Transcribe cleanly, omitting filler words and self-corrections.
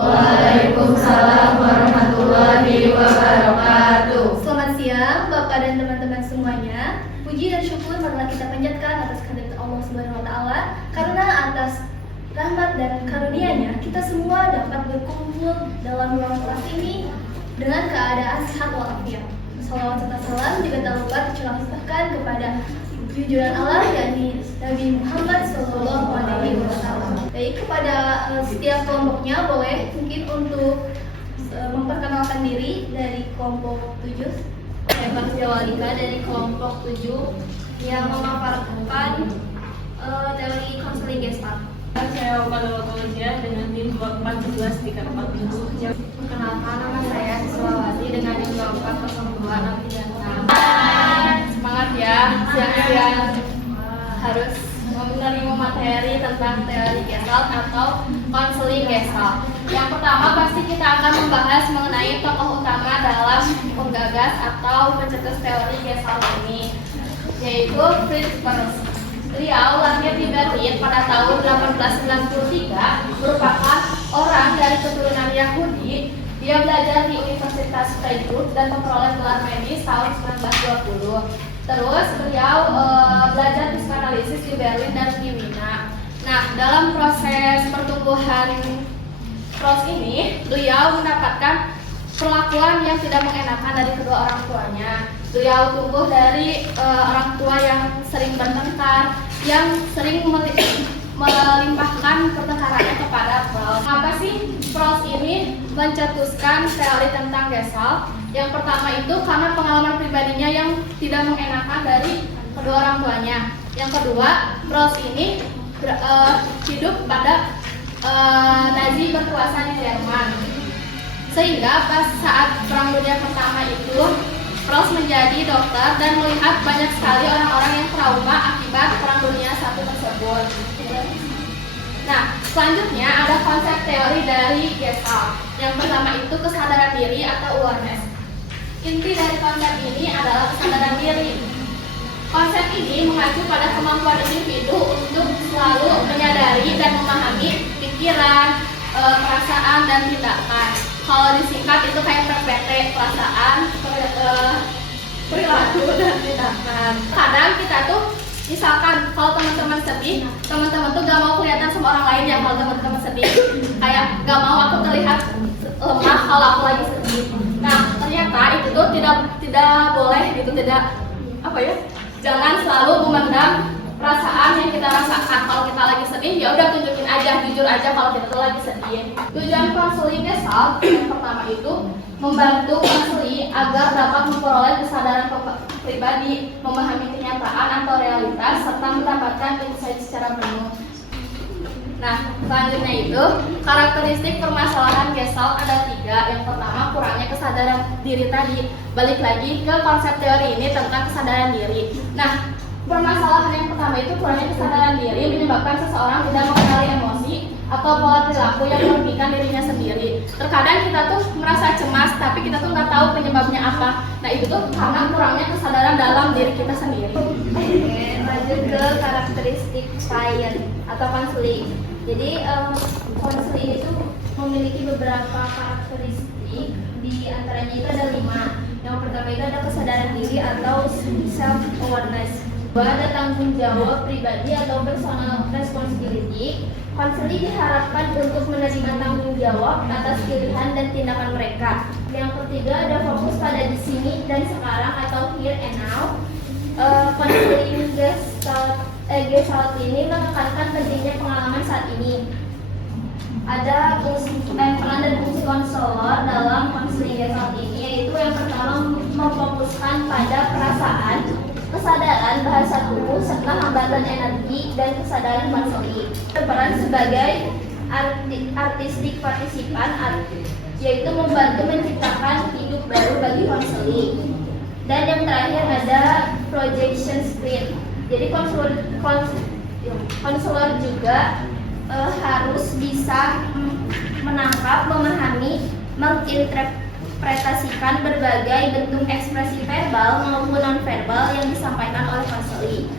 Waalaikumsalam warahmatullahi wabarakatuh. Selamat siang Bapak dan teman-teman semuanya. Puji dan syukur marilah kita panjatkan atas kehadirat Allah Subhanahu wa taala, karena atas rahmat dan karunia-Nya kita semua dapat berkumpul dalam ruang kelas ini dengan keadaan sehat walafiat. Salawat serta salam juga tak lupa dicurahkan kepada junjungan Allah, yakni Nabi Muhammad SAW. Baik, kepada setiap kelompoknya boleh mungkin untuk memperkenalkan diri dari kelompok 7. Saya Baksia Walika dari kelompok 7 yang memaparkan teori konseling Gestalt. Saya Upadala Kolosial dengan tim 411 di Kabupaten 7. Perkenalkan, nama saya Sulawati dengan tim 402 Semangat ya, siang-siang harus menerima materi tentang teori Gestalt atau konseling Gestalt. Yang pertama pasti kita akan membahas mengenai tokoh utama dalam penggagas atau pencetus teori Gestalt ini, yaitu Fritz Perls. Beliau lahir di Berlin pada tahun 1893, merupakan orang dari keturunan Yahudi. Dia belajar di Universitas Freiburg dan memperoleh gelar medis tahun 1920. Terus beliau belajar psikoanalisis di Berlin dan di Wina. Nah, dalam proses pertumbuhan Perls ini, beliau mendapatkan perlakuan yang tidak mengenakan dari kedua orang tuanya. Beliau tumbuh dari orang tua yang sering bertengkar, yang sering melimpahkan pertengkarannya kepada Perls. Apa sih Perls ini mencetuskan teori tentang Gestalt? Yang pertama itu karena pengalaman pribadinya yang tidak mengenakan dari kedua orang tuanya. Yang kedua, Perls ini hidup pada Nazi berkuasa di Jerman. Sehingga pas saat Perang Dunia Pertama itu, Perls menjadi dokter dan melihat banyak sekali orang-orang yang trauma akibat Perang Dunia I tersebut. Nah, selanjutnya ada konsep teori dari Gestalt. Yang pertama itu kesadaran diri atau awareness. Inti dari konsep ini adalah kesadaran diri. Konsep ini mengacu pada kemampuan individu untuk selalu menyadari dan memahami pikiran, perasaan, dan tindakan. Kalau disingkat itu kayak PPT, perasaan, perilaku, dan tindakan. Kadang kita tuh, misalkan kalau teman-teman sedih, teman-teman tuh gak mau kelihatan sama orang lain ya kalau teman-teman sedih. Kayak gak mau aku terlihat lemah kalau aku lagi sedih. Nah, ternyata itu tuh tidak boleh gitu, tidak jangan selalu memendam perasaan yang kita rasakan. Kalau kita lagi sedih, ya udah tunjukin aja, jujur aja kalau kita tuh lagi sedih. Tujuan konseling Gestalt yang pertama itu membantu konseli agar dapat memperoleh kesadaran pribadi, memahami kenyataan atau realitas, serta mendapatkan insight secara penuh. Nah, selanjutnya itu karakteristik permasalahan Gestalt ada 3. Yang pertama, kurangnya kesadaran diri tadi. Balik lagi ke konsep teori ini tentang kesadaran diri. Nah, permasalahan yang pertama itu kurangnya kesadaran diri menyebabkan seseorang tidak mengenali emosi atau pola perilaku yang merugikan dirinya sendiri. Terkadang kita tuh merasa cemas, tapi kita tuh nggak tahu penyebabnya apa. Nah, itu tuh karena kurangnya kesadaran dalam diri kita sendiri. Oke, lanjut ke karakteristik klien atau konseling. Jadi konseling itu memiliki beberapa karakteristik, di antaranya itu ada 5. Yang pertama itu ada kesadaran diri atau self awareness. Ada tanggung jawab pribadi atau personal responsibility. Konseling diharapkan untuk menerima tanggung jawab atas pilihan dan tindakan mereka. Yang ketiga ada fokus pada di sini dan sekarang atau here and now. Konseling Gestalt ini menekankan pentingnya pengalaman saat ini. Ada peran dan fungsi konselor dalam konseling Gestalt ini, yaitu yang pertama memfokuskan pada perasaan, kesadaran bahasa tubuh, serta hambatan energi dan kesadaran konseli. Berperan sebagai artistik partisipan, yaitu membantu menciptakan hidup baru bagi konseli. Dan yang terakhir ada projection screen. Jadi konselor juga harus bisa menangkap, memahami, menginterpretasikan berbagai bentuk ekspresi verbal maupun nonverbal yang disampaikan oleh konseli.